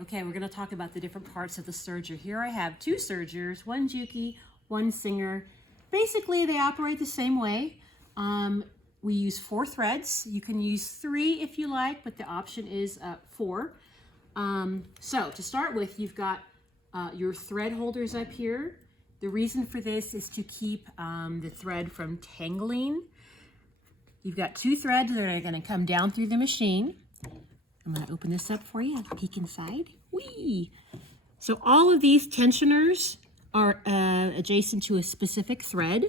Okay, we're going to talk about the different parts of the serger. Here I have two sergers, one Juki, one Singer. Basically, they operate the same way. We use 4 threads. You can use 3 if you like, but the option is 4. So to start with, you've got your thread holders up here. The reason for this is to keep the thread from tangling. You've got 2 threads that are going to come down through the machine. I'm going to open this up for you, peek inside. Whee! So all of these tensioners are adjacent to a specific thread.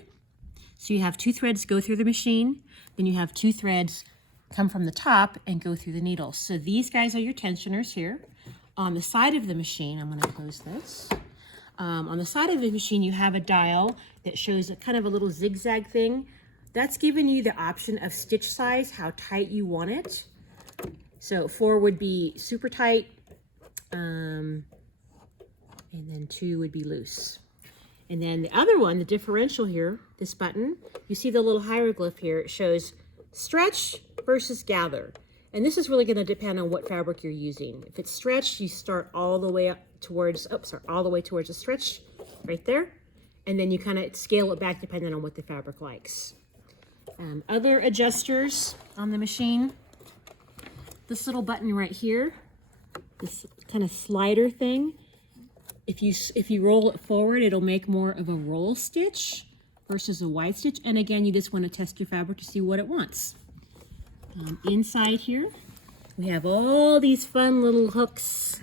So you have 2 threads go through the machine, then you have 2 threads come from the top and go through the needles. So these guys are your tensioners here. On the side of the machine, I'm going to close this. On the side of the machine, you have a dial that shows a kind of a little zigzag thing. That's giving you the option of stitch size, how tight you want it. So 4 would be super tight, and then 2 would be loose. And then the other one, the differential here, this button, you see the little hieroglyph here, it shows stretch versus gather. And this is really going to depend on what fabric you're using. If it's stretched, you start all the way up towards, all the way towards the stretch right there. And then you kind of scale it back depending on what the fabric likes. Other adjusters on the machine. This little button right here, this kind of slider thing, if you roll it forward, it'll make more of a roll stitch versus a wide stitch. And again, you just want to test your fabric to see what it wants. Inside here, we have all these fun little hooks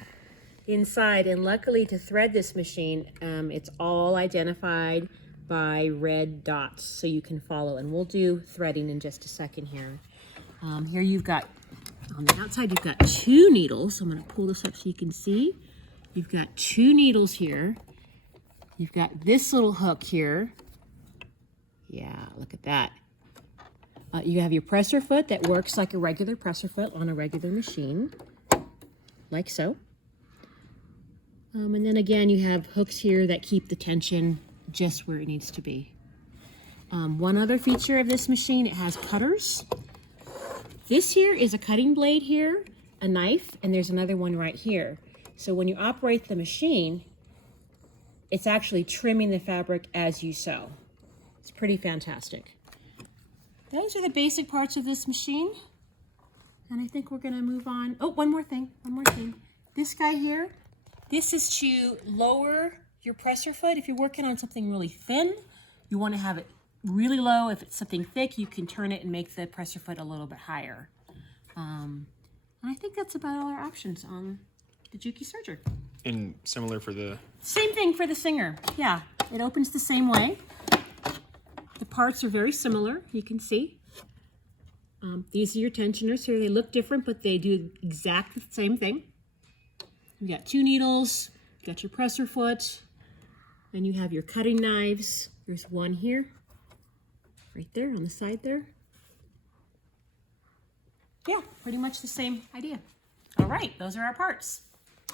inside. And luckily to thread this machine, it's all identified by red dots so you can follow. And we'll do threading in just a second here. Here you've got, on the outside, you've got 2 needles. I'm going to pull this up so you can see. You've got 2 needles here. You've got this little hook here. Yeah, look at that. You have your presser foot that works like a regular presser foot on a regular machine, like so. And then again, you have hooks here that keep the tension just where it needs to be. One other feature of this machine, it has cutters. This here is a cutting blade here, a knife, and there's another one right here. So when you operate the machine, it's actually trimming the fabric as you sew. It's pretty fantastic. Those are the basic parts of this machine. And I think we're going to move on. Oh, one more thing. This guy here, this is to lower your presser foot. If you're working on something really thin, you want to have it really low. If it's something thick, you can turn it and make the presser foot a little bit higher. And I think that's about all our options on the Juki Serger. And similar for the... Same thing for the Singer. Yeah, it opens the same way. The parts are very similar, you can see. These are your tensioners here. They look different, but they do exactly the same thing. You got 2 needles, you got your presser foot, and you have your cutting knives. There's one here, right there on the side there. Yeah, pretty much the same idea. All right, those are our parts.